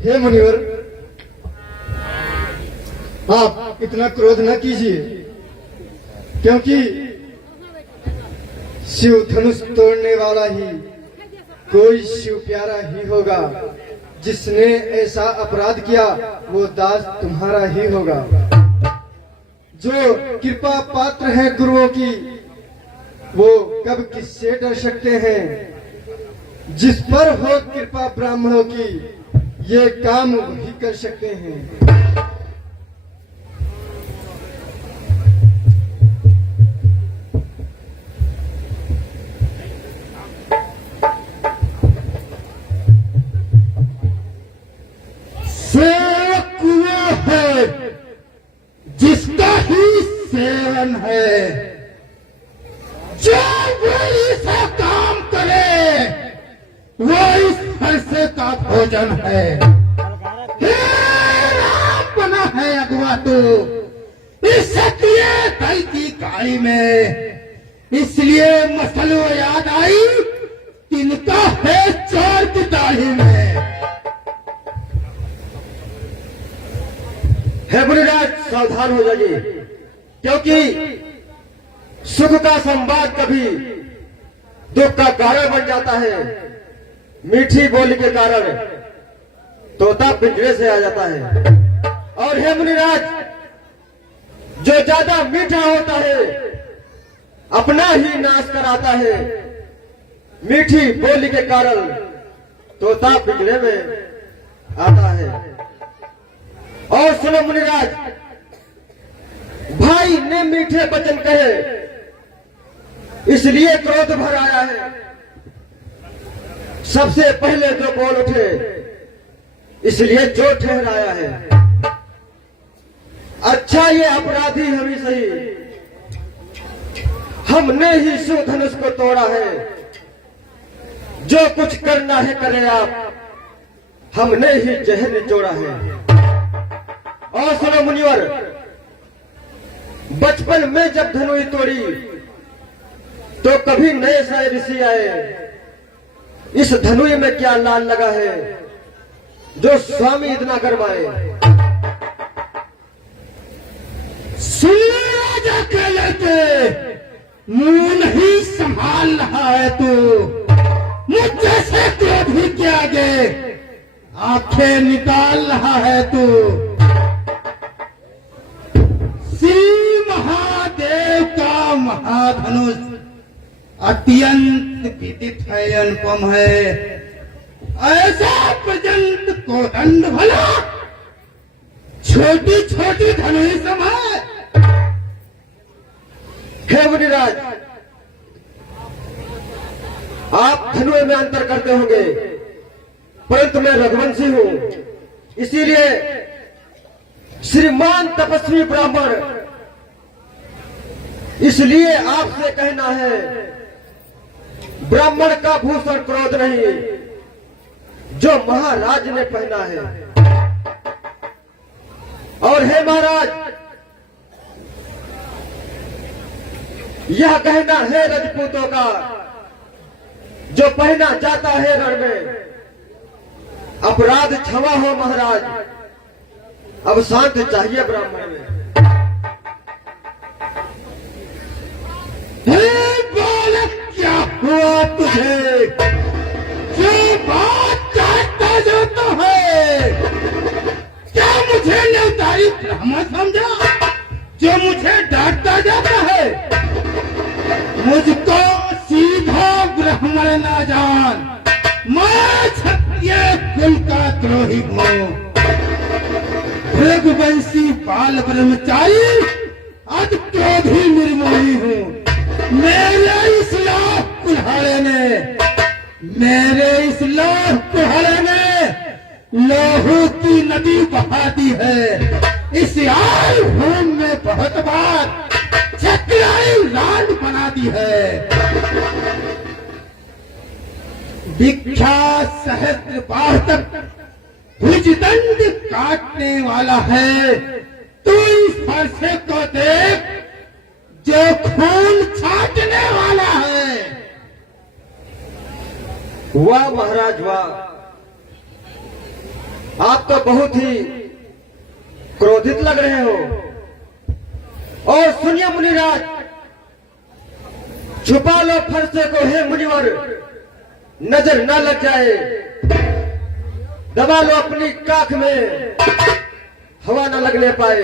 हे मुनिवर, आप इतना क्रोध न कीजिए, क्योंकि शिव धनुष तोड़ने वाला ही कोई शिव प्यारा ही होगा। जिसने ऐसा अपराध किया वो दास तुम्हारा ही होगा। जो कृपा पात्र है गुरुओं की, वो कब किससे डर सकते हैं। जिस पर हो कृपा ब्राह्मणों की, ये काम वही कर सकते हैं। सेवक वो है जिसका ही सेवन है। जो ऐसा काम करे वो इस फरसे का भोजन है। हे राम बना है अगवा तो इसलिए दल की गाड़ी में, इसलिए मसलो याद आई तिनका है चोर की दाढ़ी में। हे मुनिराज, सावधान हो जाइए, क्योंकि सुख का संवाद कभी दुख का कारण बन जाता है। मीठी बोली के कारण तोता पिंजरे से आ जाता है। और हे मुनिराज, जो ज्यादा मीठा होता है अपना ही नाश कराता है। मीठी बोली के कारण तोता पिंजरे में आता है। और सुनो मुनिराज, भाई ने मीठे वचन कहे इसलिए क्रोध भर आया है। सबसे पहले जो बोल उठे इसलिए जो ठहराया है। अच्छा ये अपराधी हम ही सही, हमने ही शिव धनुष को तोड़ा है। जो कुछ करना है करें आप, हमने ही जहर निचोड़ा है। और सुनो मुनिवर, बचपन में जब धनुई तोड़ी तो कभी नए साए ऋषि आए। इस धनुई में क्या लाल लगा है जो स्वामी इतना गरमाए। सूरज के लड़के मुंह नहीं संभाल रहा है तू, मुझे से क्रोध भी के आगे आंखें निकाल रहा है तू। श्री महादेव का महाधनुष अत्यंत विदित है, अनुपम है। ऐसा पर्यंत को दंड भला छोटी छोटी धनुष समय। हे मुनिराज, आप धनुष में अंतर करते होंगे, परंतु मैं रघुवंशी हूं। इसीलिए श्रीमान तपस्वी ब्राह्मण, इसलिए आपसे कहना है, ब्राह्मण का भूषण क्रोध नहीं जो महाराज ने पहना है। और हे महाराज, यह कहना है राजपूतों का जो पहना जाता है रण में। अपराध क्षमा हो महाराज, अब शांत चाहिए ब्राह्मण में। बालक, क्या हुआ तुझे? जो बात चाहता जाता है, क्या मुझे निर्धारित ब्राह्मण समझा जो मुझे डांटता जाता है? मुझको सीधा ब्राह्मण ना जान, मैं क्षत्रिय कुल का द्रोही हूँ। रघुवंशी बाल ब्रह्मचारी अध क्रोधी निर्मोही हूँ। मेरे इस लाख कुल्हाड़े ने लोहू की नदी बहा दी है। इस आय भूमि में बहुत बार चक्राई लाल बना दी है। विख्यात सहस्त्र बार तक भुजदंड काटने वाला है। तू इस फरसे को देख जो खून छाटने वाला है। वाह महाराज वाह, आप तो बहुत ही क्रोधित लग रहे हो। और सुनिए मुनिराज, छुपा लो फरसे को हे मुनिवर, नजर न लग जाए। दबा लो अपनी काख में, हवा न लगने पाए।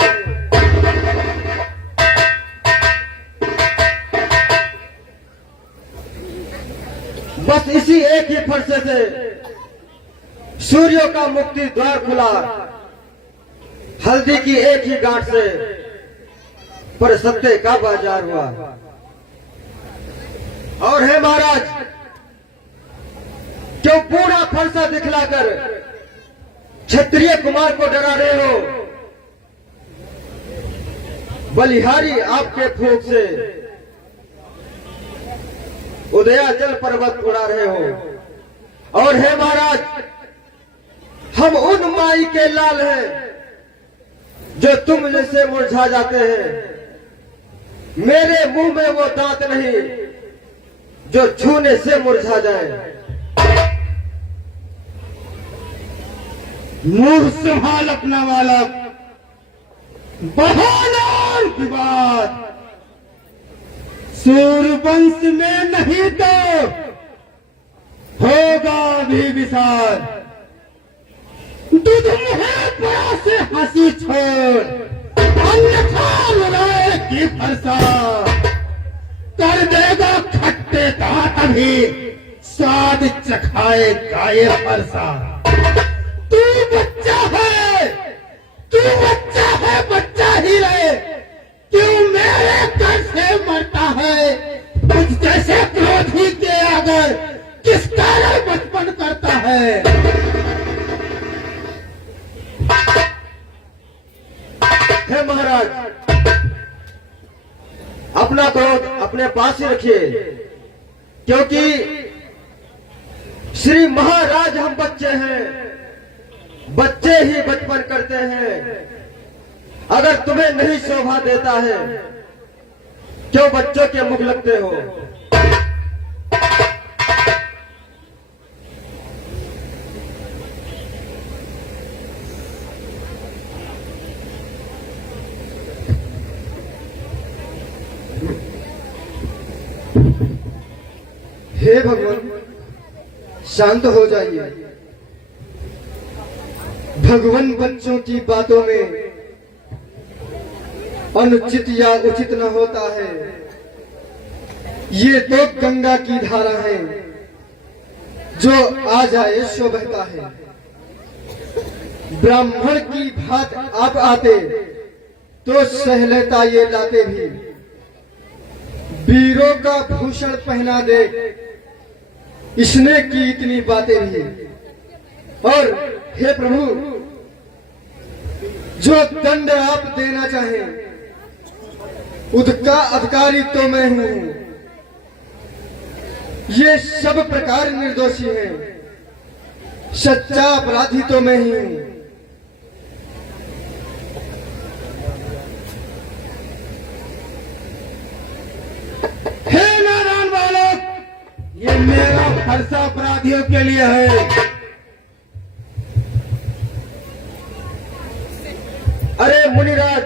बस इसी एक ही फरसे से सूर्यों का मुक्ति द्वार खुला। हल्दी की एक ही गांठ से पर सत्य का बाजार हुआ। और हे महाराज, क्यों पूरा फरसा दिखलाकर क्षत्रिय कुमार को डरा रहे हो? बलिहारी आपके फूंक से उदयाचल पर्वत उड़ा रहे हो। और हे महाराज, हम उन माई के लाल हैं जो तुम जैसे मुरझा जाते हैं। मेरे मुंह में वो दांत नहीं जो छूने से मुरझा जाए। मुंह संभाल अपना बालक, बहाना विवाद सूर्यवंश में नहीं तो होगा भी विशाल। दूध मुहे परा से हंसी छोड़, अन्यथा लड़ाई की फरसा कर देगा खट्टे दांत भी स्वाद चखाएगा ये फरसा। तू बच्चा है, तू बच्चा है, बच्चा ही रहे। क्यों मेरे कर से मरता है? कुछ जैसे क्रोधी के अगर किस कारण बचपन करता है? हे महाराज, अपना क्रोध अपने पास ही रखिए, क्योंकि श्री महाराज हम बच्चे हैं, बच्चे ही बचपन करते हैं। अगर तुम्हें नहीं शोभा देता है, क्यों बच्चों के मुख लगते हो? हे भगवान, शांत हो जाइए। भगवान बच्चों की बातों में अनुचित या उचित न होता है। ये तो गंगा की धारा है, जो आ जाए सो बहता है। ब्राह्मण की भात आप आते तो सह लेता ये लाते भी। वीरों का भूषण पहना दे, इसने की इतनी बातें भी। और हे प्रभु, जो दंड आप देना चाहें उसका अधिकारी तो मैं हूं। ये सब प्रकार निर्दोषी हैं, सच्चा अपराधी तो मैं ही हूं। हे नारायण बालक, ये मेरा फरसा अपराधियों के लिए है। अरे मुनिराज,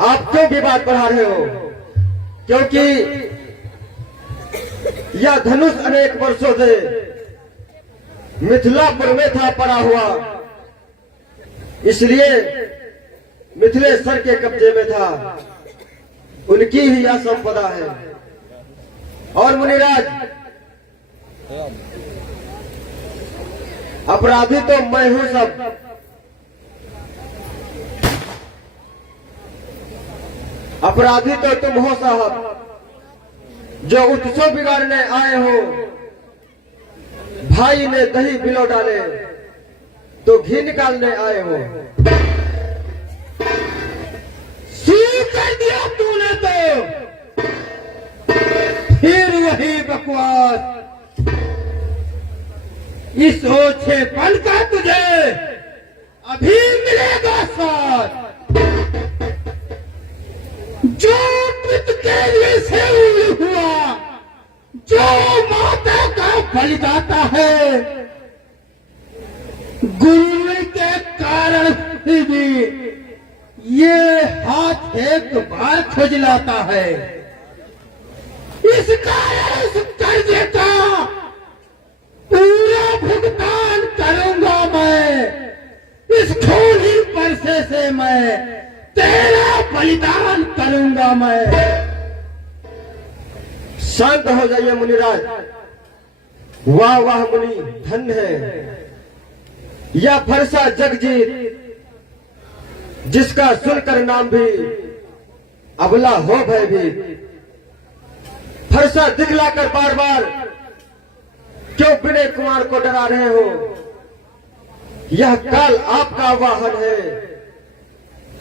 आप क्यों विवाद बढ़ा रहे हो? क्योंकि यह धनुष अनेक वर्षों से मिथिलापुर में था पड़ा हुआ, इसलिए मिथिलेश्वर के कब्जे में था। उनकी ही यह संपदा है। और मुनिराज, अपराधी तो मैं हूं सब। अपराधी तो तुम हो साहब, जो उत्सव बिगाड़ने आए हो। भाई ने दही बिलो डाले तो घी निकालने आए हो। शुरू कर दिया तूने तो, फिर वही बकवास। इस ओछेपन का तुझे अभी मिलेगा साथ। जो पिता के लिए सेवल हुआ, जो माता का बलिदाता है, गुरु ही भी ये हाथ एक बार खुजलाता है। इसका इस कर्जे का पूरा भुगतान करूंगा मैं। इस खूनी परसे से मैं तेरा बलिदान करूंगा मैं। शांत हो जाइए मुनिराज। वाह वाह मुनि, धन्य है यह फरसा जगजीत, जिसका सुनकर नाम भी अबला हो भयभीत। फरसा दिखलाकर बार बार क्यों विनय कुमार को डरा रहे हो? यह काल आपका वाहन है,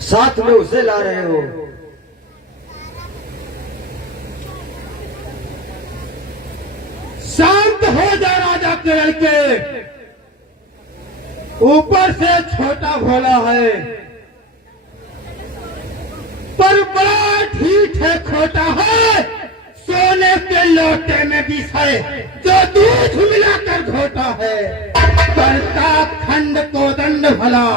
साथ में उसे ला रहे हो। शांत हो जा राजा के लड़के। ऊपर से छोटा भोला है, पर बड़ा ढीठ है, खोटा है। सोने के लोटे में विष है, जो दूध मिलाकर घोटा है। करता खंड को दंड भला,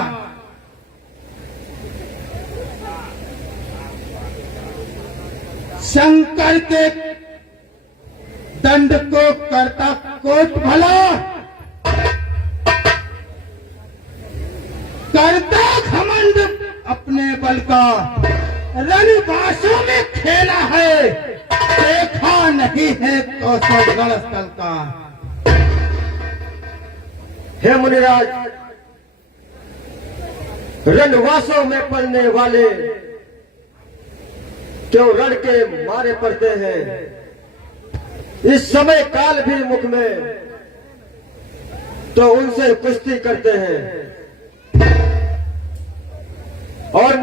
शंकर के दंड को करता कोट भला। करता घमंड अपने बल का, रणबासों में खेला है, देखा नहीं है कौशलगढ़ स्थल का। हे मुनिराज, रणवासों में पड़ने वाले क्यों रण के मारे पड़ते हैं? इस समय काल भी मुख में, तो उनसे कुश्ती करते हैं। और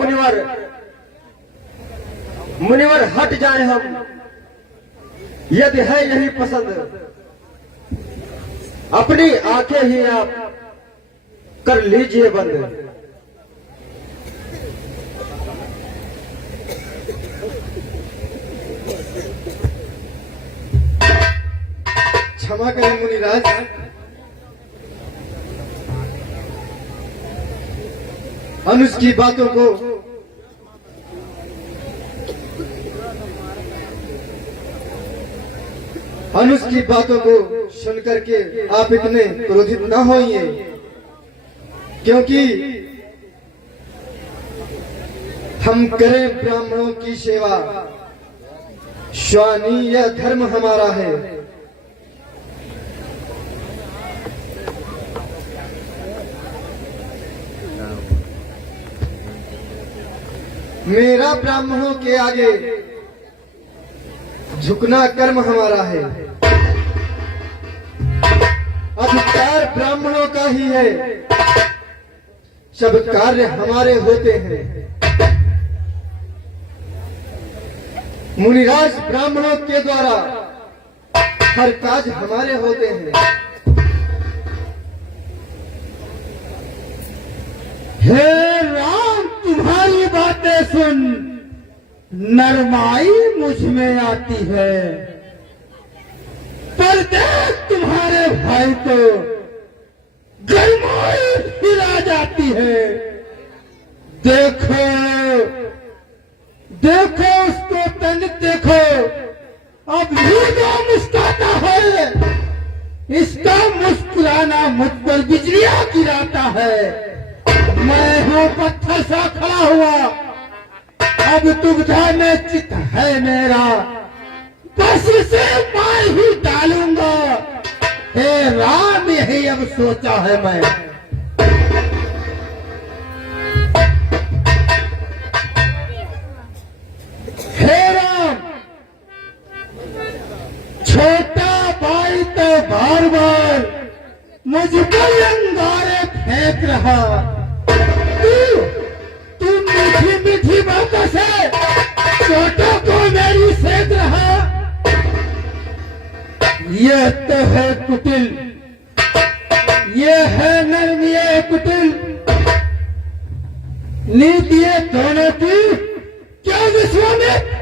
मुनिवर हट जाए हम, यदि है यही पसंद। अपनी आंखें ही आप कर लीजिए बंद। क्षमा करें मुनिराज, अनुज की बातों को सुनकर के आप इतने क्रोधित न होइए, क्योंकि हम करें ब्राह्मणों की सेवा, स्वामी यह धर्म हमारा है। मेरा ब्राह्मणों के आगे झुकना कर्म हमारा है। अधिकार ब्राह्मणों का ही है, सब कार्य हमारे होते हैं। मुनिराज, ब्राह्मणों के द्वारा हर काज हमारे होते हैं। हे राम, तुम्हारी बातें सुन नरमाई मुझ में आती है, पर देख तुम्हारे भाई को गरमाई फिर आ जाती है। देखो देखो उसको, तनिक देखो, अब भी तो मुस्कुराता है। इसका मुस्कुराना मुझ पर बिजलियां गिराता है। मैं हूँ पत्थर सा खड़ा हुआ, अब दुविधा में चित है मेरा, बस इसे मार ही डालूंगा। हे राम, यही अब सोचा है मैं। हे राम, छोटा भाई तो बार बार मुझ पर अंगारे फेंक रहा। तू मीठी मीठी बातों से छोटों को मेरी सेक रहा। ये तो है कुटिल, ये है नर्म, ये कुटिल नीति दोनों की। क्या विश्वामित्र,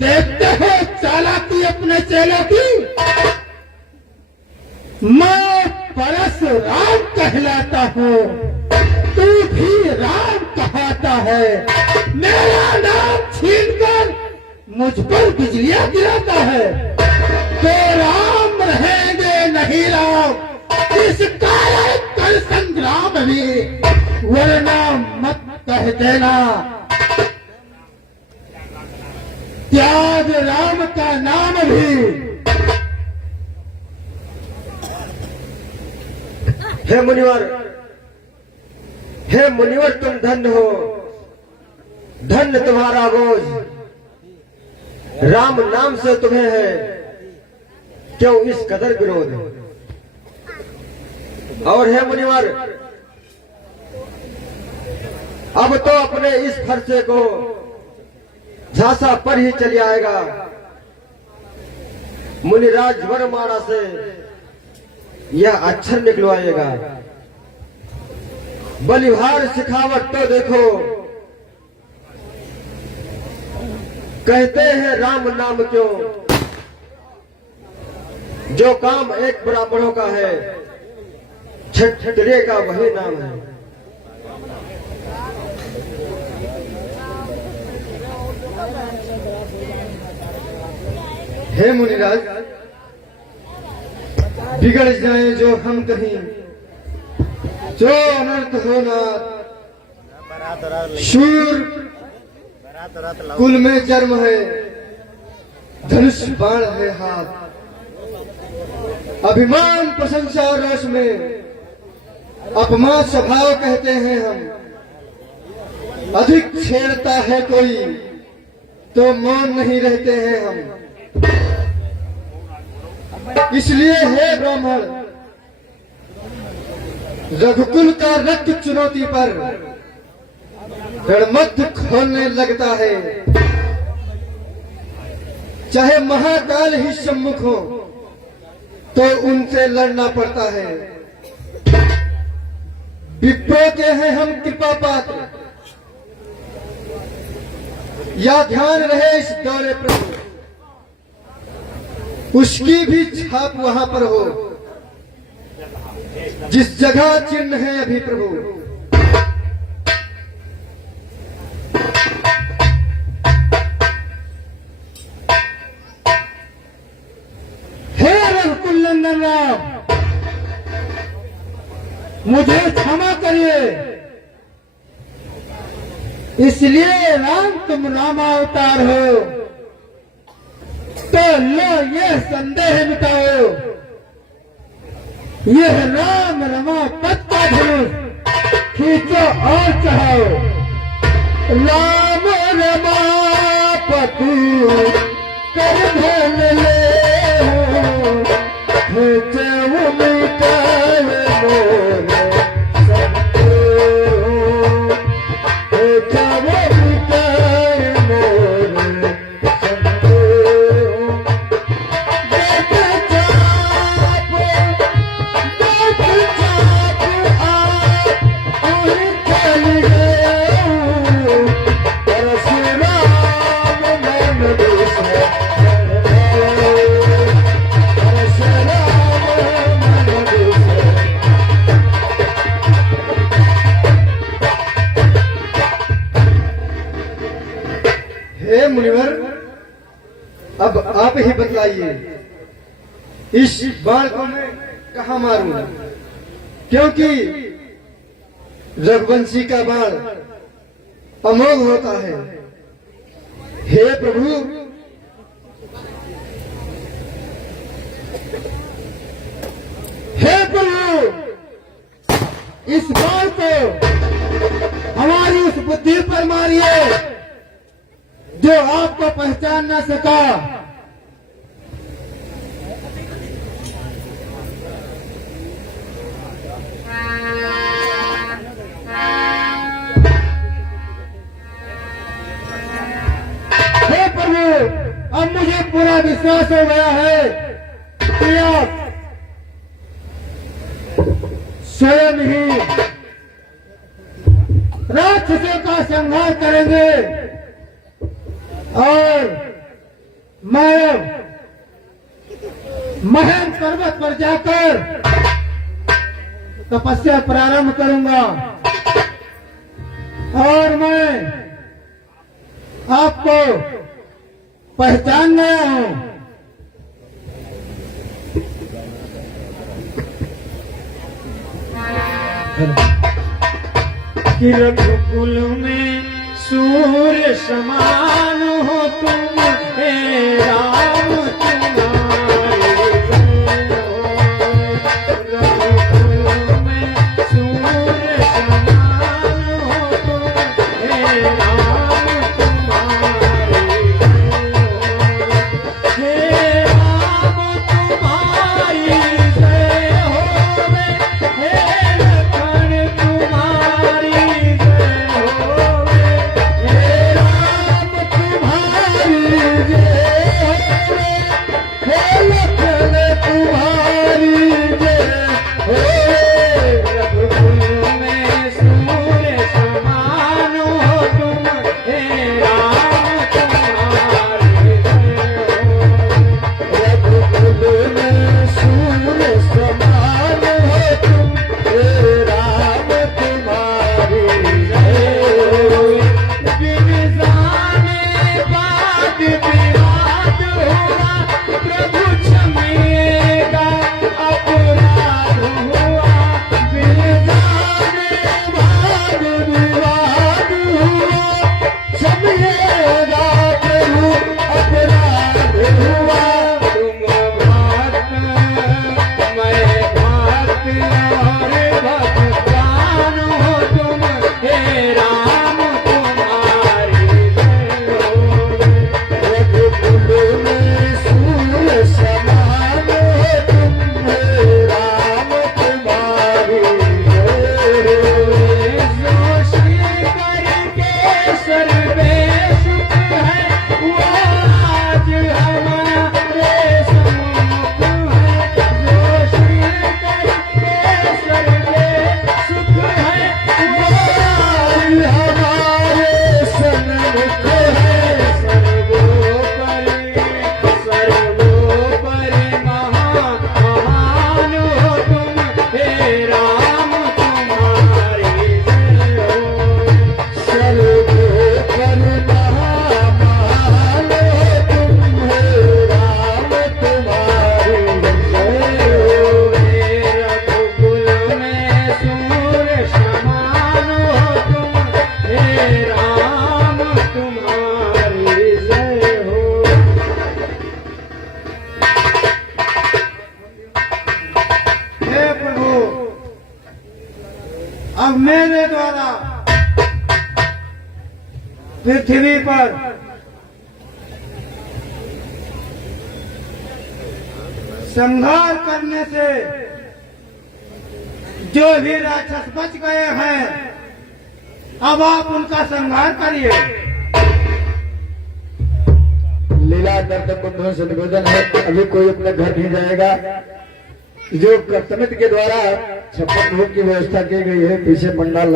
देखते हो चालाकी अपने चेलों की। मैं परशुराम कहलाता हूँ, तू भी राम आता है, मेरा नाम छीनकर मुझ पर बिजलियां गिराता है, तो राम रहेंगे नहीं राम इस काले कल संग्राम में, वरना मत कह देना त्याग राम का नाम भी। हे मुनिवर, हे मुनिवर, तुम धन्य हो, धन्य तुम्हारा बोझ, राम नाम से तुम्हें है क्यों इस कदर विरोध। और हे मुनिवर, अब तो अपने इस फरसे को झांसा पर ही चली आएगा, मुनिराज वरमाला से यह अक्षर निकलवाएगा। बलिहार सिखावट तो देखो, कहते हैं राम नाम क्यों, जो काम एक ब्राह्मणों का है क्षत्रिय का वही नाम है। हे मुनिराज, बिगड़ जाए जो हम कहीं, जो अनर्थ होना, शूर कुल में जन्म है, धनुष बाण है हाथ, अभिमान प्रशंसा और रस में अपमान स्वभाव कहते हैं हम, अधिक छेड़ता है कोई तो मौन नहीं रहते हैं हम। इसलिए हे ब्राह्मण, रघुकुल का रक्त चुनौती पर रणमध्य खोलने लगता है, चाहे महाकाल ही सम्मुख हो तो उनसे लड़ना पड़ता है। विप्रो के हैं हम कृपा पात्र, या ध्यान रहे इस दौरे पर, उसकी भी छाप वहां पर हो जिस जगह चिन्ह है अभी प्रभु। हे रघुकुल नंदन राम, मुझे क्षमा करिए, इसलिए राम तुम रामावतार हो, तो लो ये संदेह मिटाओ, यह राम रमापत का धनुष खींचो और चढ़ाओ। राम रमापति कर धन ले खींचो मिटाए मोरे हे मुनिवर, अब आप ही बतलाइए, इस बाण को मैं कहां मारूं, क्योंकि रघुवंशी का बाण अमोघ होता है। हे प्रभु, हे प्रभु, इस बाण को हमारी उस बुद्धि पर मारिए जो आपको पहचान न सका। हे प्रभु, अब मुझे पूरा विश्वास हो गया है कि आप स्वयं ही राक्षसों का संहार करेंगे और मैं महन पर्वत पर जाकर तपस्या प्रारंभ करूंगा। और मैं आपको पहचान गया हूं। कि रघुकुल में सूर्य समान हो तुम, हे राम तुम्हारे रघुकुल में सूर्य समान हो तुम, हे राम तुम्हारे हे राम तुम्हारी जय होवे, हे लखन तुम्हारी जय होवे, हे राम तुम्हारी जय होवे, हे लखन तुम्हारी जय होवे। रघुकुल में सूर्य समान हो तुम, हे राम तुम्हारी जय होवे। रघुकुल में सूर्य समान हो तुम, हे राम तुम्हारी जय होवे। बिन जाने बात विवाद हुआ, प्रभु क्षमिएगा अपराध हुआ। बिन जाने बात विवाद हुआ, क्षमिएगा प्रभु अपराध हुआ। तुम भक्त मैं भक्त और भगवान हो तुम, हे राम तुम्हारी जय होवे। रघुकुल में सूर्य समान हो तुम, हे राम तुम्हारी जय होवे। जो श्री करके सर्वे सुख है, वो आज हमारे सम्मुख है। जो श्री करके सर्वे सुख है, वो आज हमारे सन्मुख है। सर्वोपरि महान हो तुम, हे राम तुम्हारी जय होवे। सर्वोपरि महान हो तुम, हे राम तुम्हारी जय होवे। रघुकुल में सूर्य समान हो तुम, हे राम तुम्हारी जय होवे। हे प्रभु, अब मेरे द्वारा पृथ्वी पर संहार करने से जो भी राक्षस बच गए हैं, अब आप उनका संहार करिए। लीला दर्द कुंभ से निवेदन है, अभी कोई अपने घर नहीं जाएगा। जो समिति के द्वारा 56 भोग की व्यवस्था की गई है, पीछे पंडाल